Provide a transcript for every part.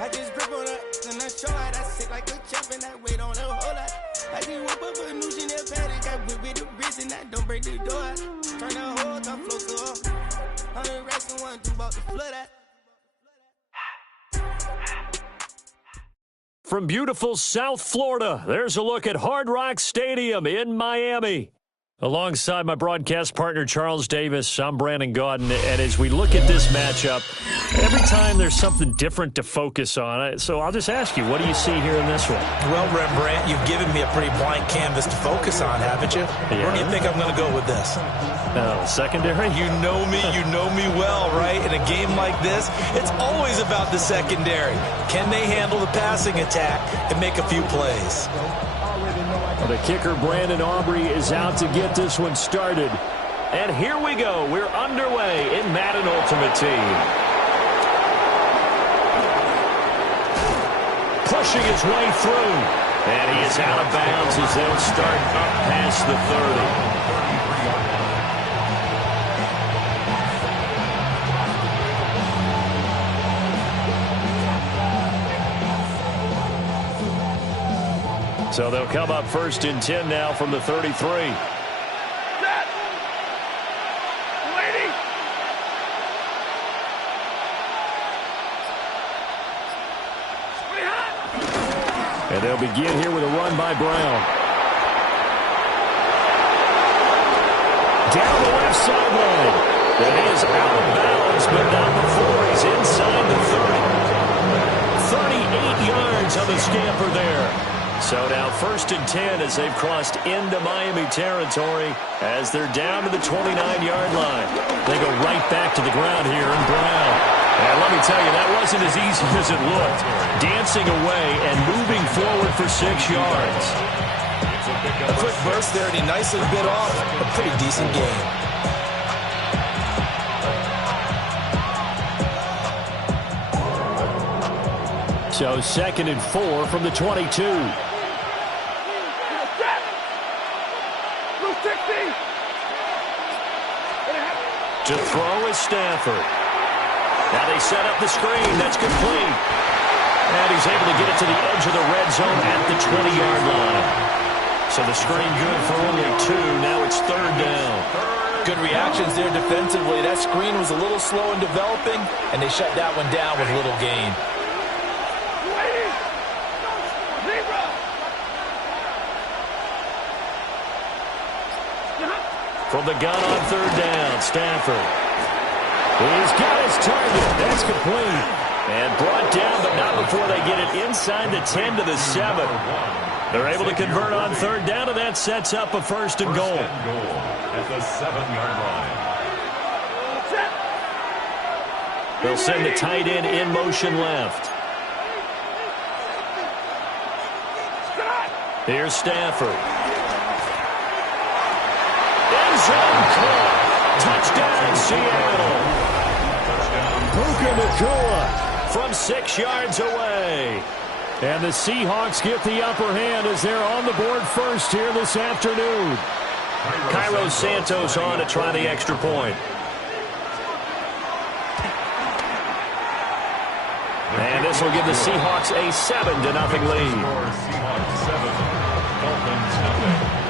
I just grip on her and I show her that sit like a champ and I wait on her whole lot. I just whip up a new Chanel paddock, I whip with the wrist and I don't break the door. Turn the whole top flow so up. 100 racks and 1 2 about to flood that. From beautiful South Florida, there's a look at Hard Rock Stadium in Miami. Alongside my broadcast partner, Charles Davis, I'm Brandon Gaudin. And as we look at this matchup, every time there's something different to focus on. So I'll just ask you, what do you see here in this one? Well, Rembrandt, you've given me a pretty blank canvas to focus on, haven't you? Yeah. Where do you think I'm going to go with this? Secondary? You know me well, right? In a game like this, it's always about the secondary. Can they handle the passing attack and make a few plays? The kicker, Brandon Aubrey, is out to get this one started. And here we go. We're underway in Madden Ultimate Team. Pushing his way through. And he is out of bounds as they'll start up past the 30. So they'll come up 1st and 10 now from the 33. Set. Waiting. And they'll begin here with a run by Brown. Down the left sideline. That is out of bounds, but not before he's inside the 30. 38 yards on the scamper there. So now 1st and 10 as they've crossed into Miami territory as they're down to the 29-yard line. They go right back to the ground here in Brown. And let me tell you, that wasn't as easy as it looked. Dancing away and moving forward for 6 yards. A quick burst there, and he nicely bit off a pretty decent game. So 2nd and 4 from the 22. To throw is Stafford. Now they set up the screen. That's complete. And he's able to get it to the edge of the red zone at the 20-yard line. So the screen good for only 2. Now it's 3rd down. Good reactions there defensively. That screen was a little slow in developing, and they shut that one down with little gain. From the gun on 3rd down, Stafford. He's got his target. That's complete. And brought down, but not before they get it inside the 10 to the 7. They're able to convert on 3rd down, and that sets up a 1st and goal. At the 7-yard line. They'll send the tight end in motion left. Here's Stafford. End zone caught. Touchdown, Seattle. Puka Nacua from 6 yards away. And the Seahawks get the upper hand as they're on the board first here this afternoon. Cairo Santos on to try the extra point. And this will give the Seahawks a 7-0 lead. Seahawks 7, Dolphins 0.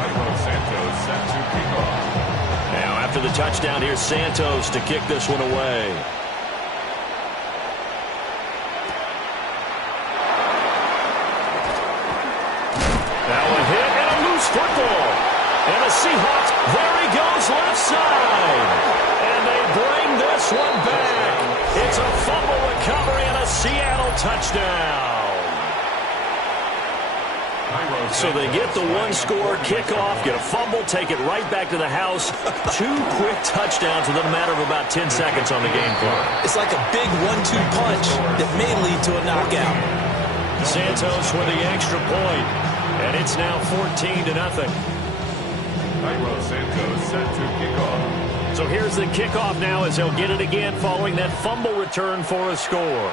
Cairo Santos set to kick off. Now after the touchdown, here's Santos to kick this one away. Now a hit and a loose football. And the Seahawks, there he goes left side. And they bring this one back. It's a fumble recovery and a Seattle touchdown. So they get the one-score kickoff, get a fumble, take it right back to the house. 2 quick touchdowns within a matter of about 10 seconds on the game clock. It's like a big 1-2 punch that may lead to a knockout. Santos with the extra point, and it's now 14-0. Cairo Santos set to kick off. So here's the kickoff now as they'll get it again following that fumble return for a score.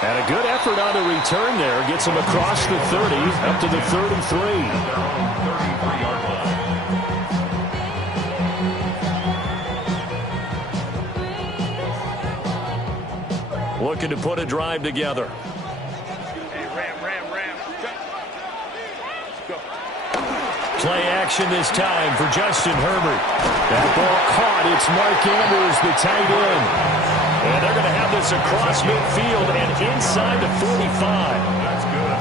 And a good effort on the return there. Gets him across the 30, up to the 3rd and 3. Their own 33-yard line. Looking to put a drive together. Play action this time for Justin Herbert. That ball caught. It's Mark Andrews, the tight end. And they're going to have this across midfield and inside the 45. That's good.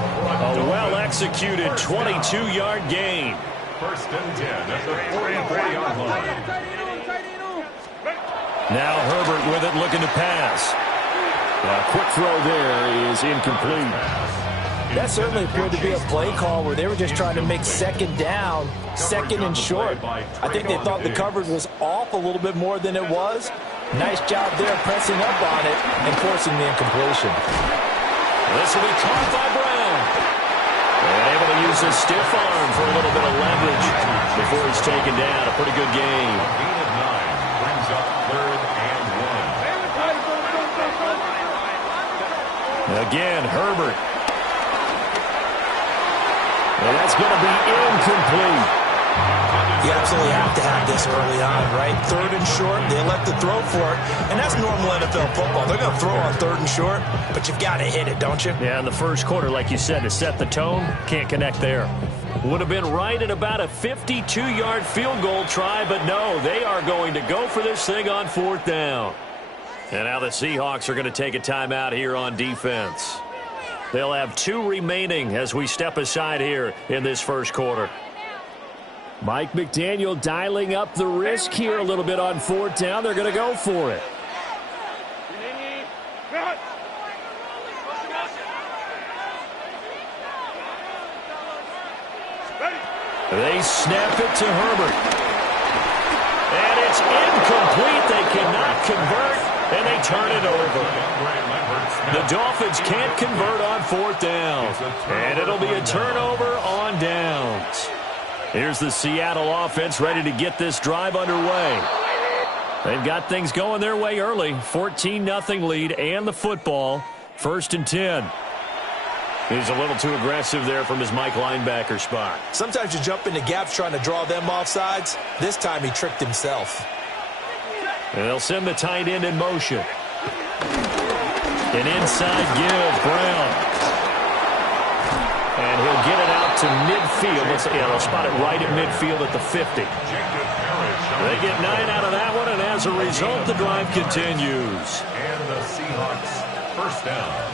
A well-executed 22-yard gain. 1st and 10 at the 44-yard line. Now Herbert with it, looking to pass. A quick throw there is incomplete. That certainly appeared to be a play call where they were just trying to make second down, second and short. I think they thought the coverage was off a little bit more than it was. Nice job there pressing up on it and forcing the incompletion. This will be caught by Brown. And able to use his stiff arm for a little bit of leverage before he's taken down. A pretty good game. Gain of 9 brings up 3rd and 1. Again, Herbert. And that's going to be incomplete. You absolutely have to have this early on, right? 3rd and short, they elect to throw for it. And that's normal NFL football. They're going to throw on 3rd and short, but you've got to hit it, don't you? Yeah, in the first quarter, like you said, to set the tone, can't connect there. Would have been right at about a 52-yard field goal try, but no, they are going to go for this thing on 4th down. And now the Seahawks are going to take a timeout here on defense. They'll have 2 remaining as we step aside here in this first quarter. Mike McDaniel dialing up the risk here a little bit on 4th down. They're going to go for it. They snap it to Herbert. And it's incomplete. They cannot convert, and they turn it over. The Dolphins can't convert on 4th down. And it'll be a turnover on downs. Here's the Seattle offense ready to get this drive underway. They've got things going their way early. 14-0 lead and the football. 1st and 10. He's a little too aggressive there from his Mike linebacker spot. Sometimes you jump into gaps trying to draw them off sides. This time he tricked himself. And they'll send the tight end in motion. An inside give, Brown. And he'll get it out to midfield. They'll spot it right at midfield at the 50. They get 9 out of that one, and as a result, the drive continues. And the Seahawks 1st down.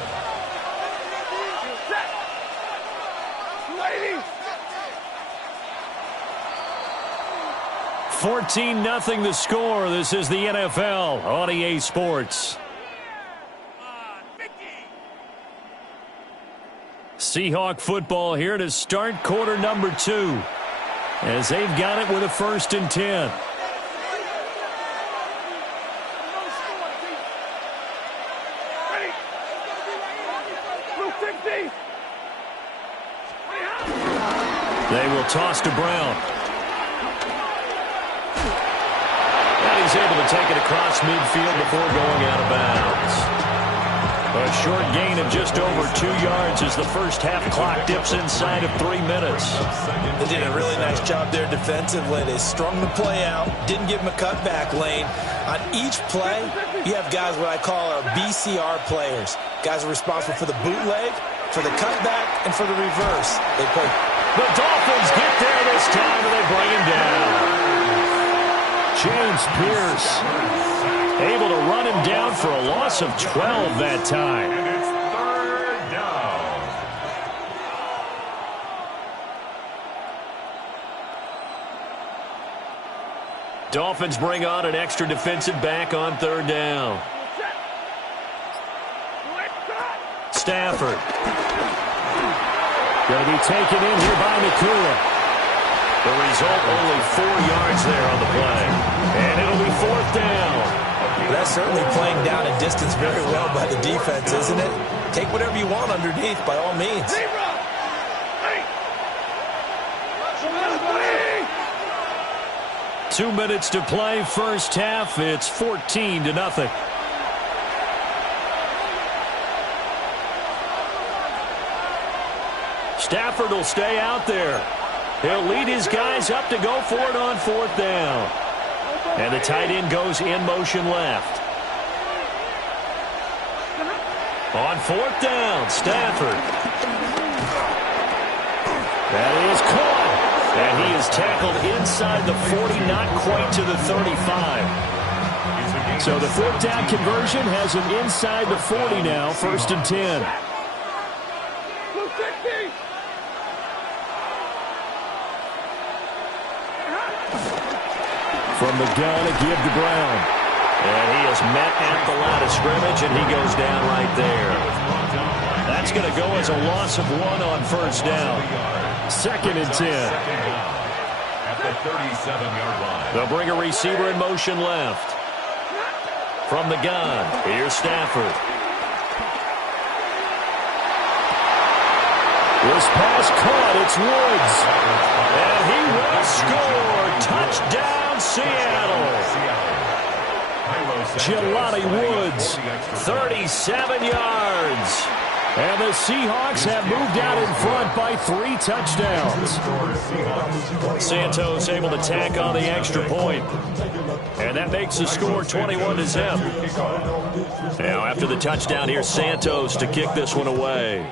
14-0 the score. This is the NFL on EA Sports. Seahawk football here to start quarter number 2 as they've got it with a 1st and 10. They will toss to Brown. And he's able to take it across midfield before going out of bounds. A short gain of just over 2 yards as the first half clock dips inside of 3 minutes. They did a really nice job there defensively. They strung the play out, didn't give him a cutback lane. On each play, you have guys what I call our BCR players. Guys are responsible for the bootleg, for the cutback, and for the reverse. They play. The Dolphins get there this time, and they bring him down. James Pierce able to run him down for a loss of 12 that time. And it's 3rd down. Dolphins bring on an extra defensive back on 3rd down. Stafford. Going to be taken in here by Nakua. The result, only 4 yards there on the play. And it'll be 4th down. That's certainly playing down a distance very well by the defense, isn't it? Take whatever you want underneath, by all means. 2 minutes to play, first half. It's 14-0. Stafford will stay out there. He'll lead his guys up to go for it on 4th down. And the tight end goes in motion left. On 4th down, Stafford. That is caught. And he is tackled inside the 40, not quite to the 35. So the 4th down conversion has him inside the 40 now, 1st and 10. From the gun, a give to Brown. And he is met at the line of scrimmage, and he goes down right there. That's going to go as a loss of 1 on 1st down. 2nd and 10. At the 37-yard line. They'll bring a receiver in motion left. From the gun, here's Stafford. This pass caught. It's Woods. And he will score. Touchdown, Seattle. Jelani Woods, 37 yards. And the Seahawks have moved out in front by 3 touchdowns. Santos able to tack on the extra point. And that makes the score 21-0. Now after the touchdown, here's Santos to kick this one away.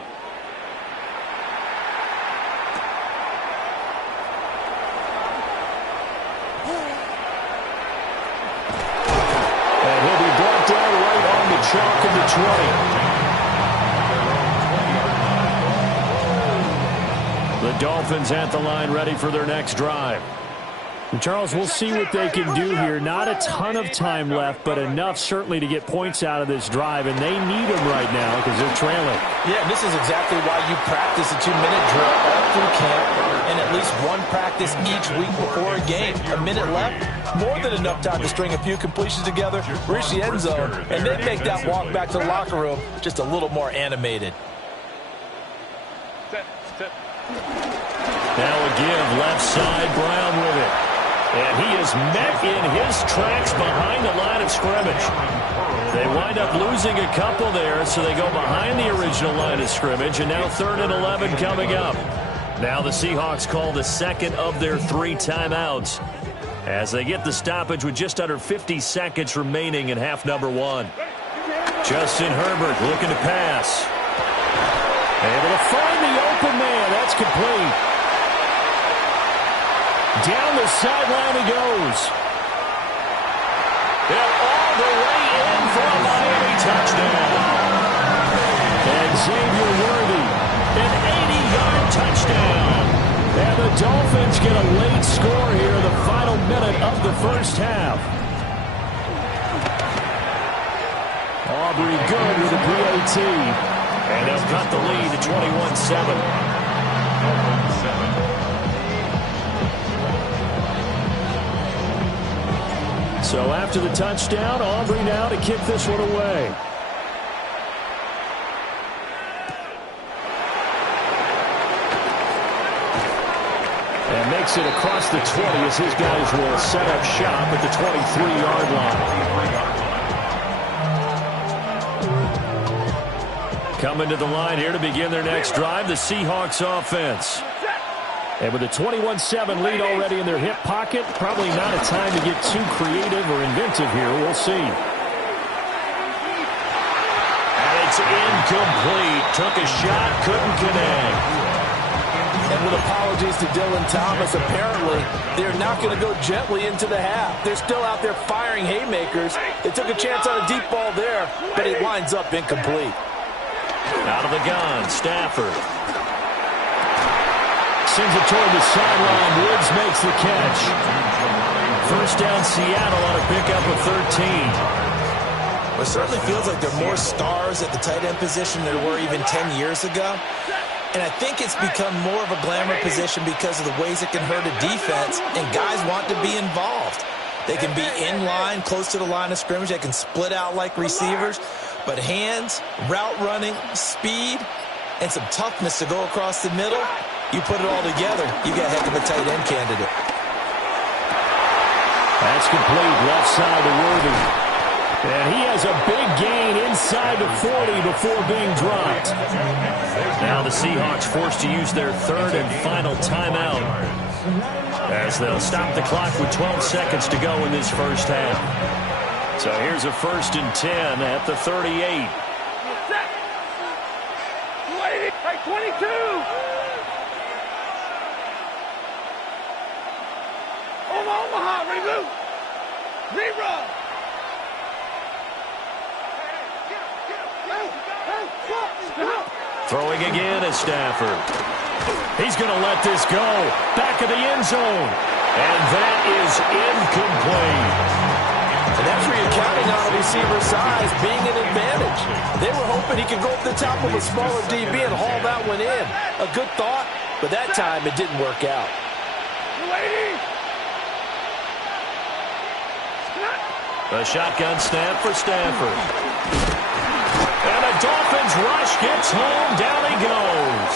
And he'll be brought down right on the chalk of the 20. The Dolphins at the line ready for their next drive. And Charles, we'll see what they can do here. Not a ton of time left, but enough certainly to get points out of this drive, and they need them right now because they're trailing. Yeah, this is exactly why you practice a 2-minute drill all through camp and at least one practice each week before a game. A minute left, more than enough time to string a few completions together, reach the end zone, and then make that walk back to the locker room just a little more animated. Now a give, left side, Brown with it. And he is met in his tracks behind the line of scrimmage. They wind up losing a couple there, so they go behind the original line of scrimmage, and now 3rd and 11 coming up. Now the Seahawks call the second of their 3 timeouts as they get the stoppage with just under 50 seconds remaining in half number 1. Justin Herbert looking to pass. Able to find the open man. That's complete. Down the sideline he goes. And all the way in for a Miami touchdown. And Xavier Worthy, an 80-yard touchdown. And the Dolphins get a late score here in the final minute of the first half. Aubrey good with a PAT. And they'll cut the lead to 21-7. So after the touchdown, Aubrey now to kick this one away. And makes it across the 20 as his guys will set up shop at the 23-yard line. Coming to the line here to begin their next drive, the Seahawks offense. And with a 21-7 lead already in their hip pocket, probably not a time to get too creative or inventive here. We'll see. And it's incomplete. Took a shot, couldn't connect. And with apologies to Dylan Thomas, apparently they're not going to go gently into the half. They're still out there firing haymakers. They took a chance on a deep ball there, but it winds up incomplete. Out of the gun, Stafford. Sends it toward the sideline. Woods makes the catch. First down, Seattle on a pickup of 13. Well, it certainly feels like there are more stars at the tight end position than there were even 10 years ago. And I think it's become more of a glamour position because of the ways it can hurt a defense, and guys want to be involved. They can be in line, close to the line of scrimmage. They can split out like receivers. But hands, route running, speed, and some toughness to go across the middle, you put it all together, you got a heck of a tight end candidate. That's complete. Left side to Worthy. And he has a big gain inside the 40 before being dropped. Now the Seahawks forced to use their third and final timeout, as they'll stop the clock with 12 seconds to go in this first half. So here's a 1st and 10 at the 38. Set. 22. Omaha, reboot. Rerun. Throwing again is Stafford. He's going to let this go. Back of the end zone. And that is incomplete. And that's where you're counting on a receiver's size being an advantage. They were hoping he could go up the top of a smaller DB and haul that one in. A good thought, but that time it didn't work out. A shotgun snap for Stafford. And a Dolphins rush gets home. Down he goes.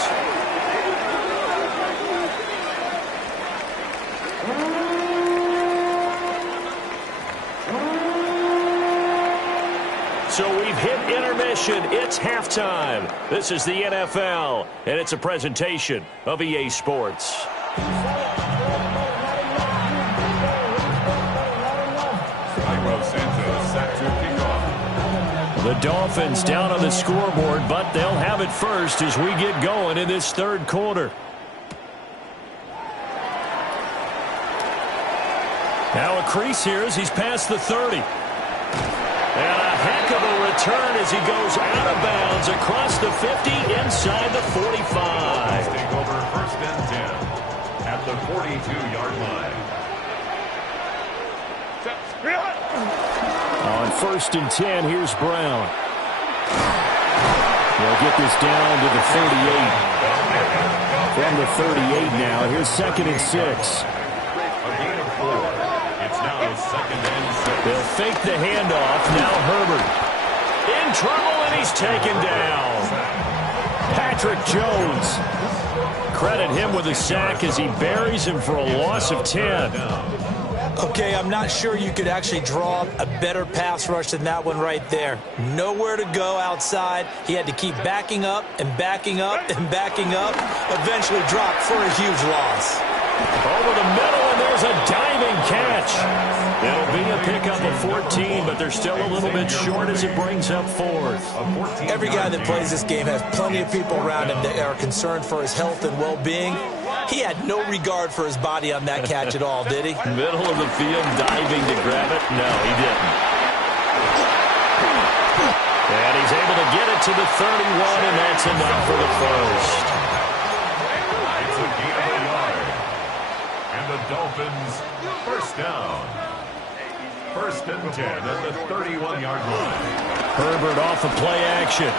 So we've hit intermission. It's halftime. This is the NFL, and it's a presentation of EA Sports. The Dolphins down on the scoreboard, but they'll have it first as we get going in this third quarter. Now a crease here as he's past the 30. And a heck of a return as he goes out of bounds across the 50 inside the 45. Take over 1st and 10 at the 42-yard line. On 1st and 10, here's Brown. They'll get this down to the 38. From the 38 now, here's 2nd and 6. A gain of 4. It's now 2nd and 6. They'll fake the handoff. Now Herbert. In trouble, and he's taken down. Patrick Jones. Credit him with a sack as he buries him for a loss of 10. Okay, I'm not sure you could actually draw a better pass rush than that one right there. Nowhere to go outside. He had to keep backing up and backing up and backing up. Eventually dropped for a huge loss. Over the middle, and there's a diving catch. It'll be a pickup of 14, but they're still a little bit short as it brings up 4th. Every guy that plays this game has plenty of people around him that are concerned for his health and well-being. He had no regard for his body on that catch at all, did he? Middle of the field, diving to grab it. No, he didn't. And he's able to get it to the 31, and that's enough for the first. It's a gain of a yard. And the Dolphins, 1st down. 1st and 10 at the 31-yard line. Herbert off of play action.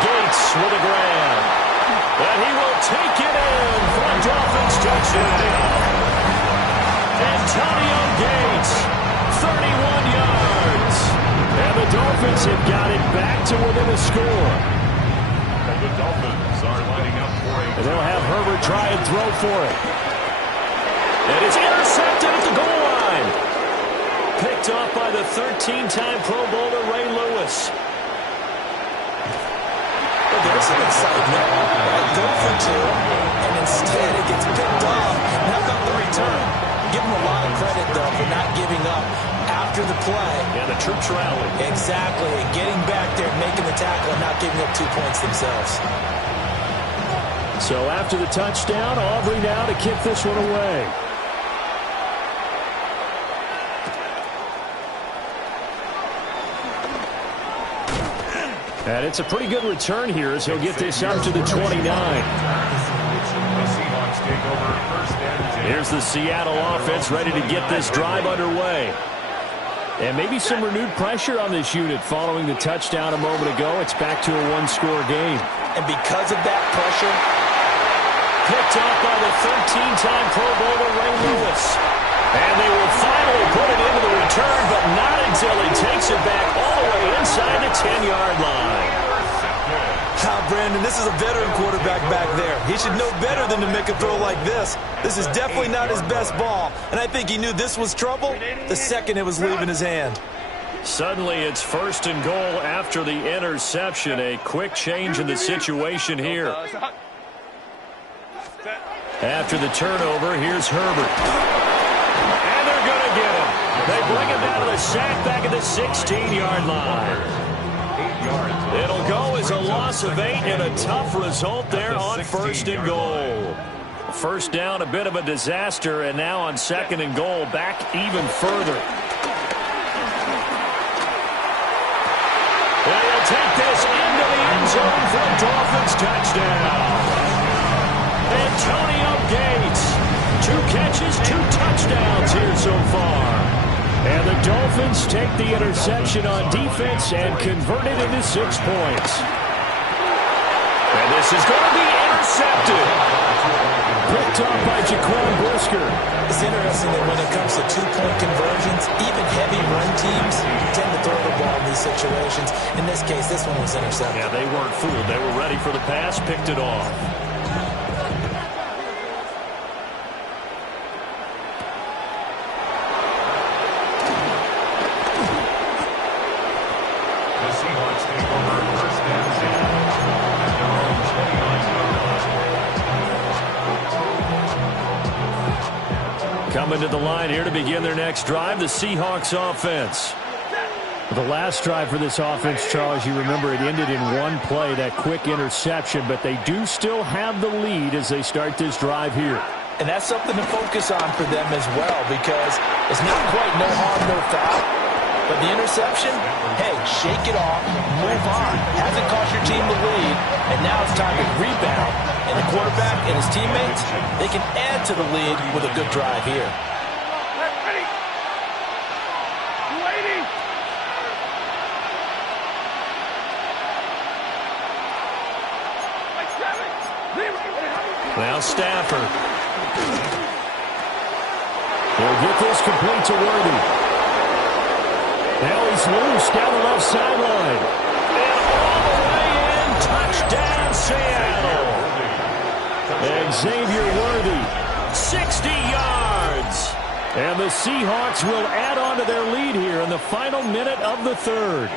Gates with a grab. And he will take it in for a Dolphins touchdown. Antonio Gates, 31 yards. And the Dolphins have got it back to within a score. And the Dolphins are lining up for a... And they'll have Herbert try and throw for it. And it's intercepted at the goal line. Picked off by the 13-time Pro Bowler Ray Lewis. There's some excitement. Right? Go for 2, and instead it gets picked off. How about the return? Give him a lot of credit, though, for not giving up after the play. And the troops rally. Exactly. And getting back there and making the tackle and not giving up 2 points themselves. So after the touchdown, Aubrey now to kick this one away. And it's a pretty good return here as he'll get this up to the 29. The Seahawks take over 1st and 10. Here's the Seattle offense ready to get this drive underway. And maybe some renewed pressure on this unit following the touchdown a moment ago. It's back to a 1-score game. And because of that pressure, picked off by the 13-time Pro Bowler Ray Lewis. And they will finally put it into the return, but not until he takes it back all the way inside the 10-yard line. Brandon, this is a veteran quarterback back there. He should know better than to make a throw like this. This is definitely not his best ball, and I think he knew this was trouble the second it was leaving his hand. Suddenly it's 1st and goal after the interception. A quick change in the situation here. After the turnover, here's Herbert. And they're going to get him. They bring him down to the sack back at the 16-yard line. It'll go as a loss of 8 and a tough result there on 1st and goal. First down, a bit of a disaster, and now on 2nd and goal, back even further. And he'll take this into the end zone for a Dolphins touchdown. Antonio Gates, 2 catches, 2 touchdowns here so far. And the Dolphins take the interception on defense and convert it into 6 points. And this is going to be intercepted. Picked up by Jaquan Brisker. It's interesting that when it comes to 2-point conversions, even heavy run teams tend to throw the ball in these situations. In this case, this one was intercepted. Yeah, they weren't fooled. They were ready for the pass, picked it off. Coming to the line here to begin their next drive, the Seahawks offense. The last drive for this offense, Charles, you remember it ended in 1 play, that quick interception, but they do still have the lead as they start this drive here. And that's something to focus on for them as well, because it's not quite no harm, no foul. But the interception, hey, shake it off, move on. Hasn't cost your team the lead, and now it's time to rebound. And the quarterback and his teammates, they can add to the lead with a good drive here. Now Stafford. He'll get this complete to Worthy. Now he's loose down the left sideline. And all the way in, touchdown Seattle. Xavier Worthy, 60 yards. And the Seahawks will add on to their lead here in the final minute of the 3rd.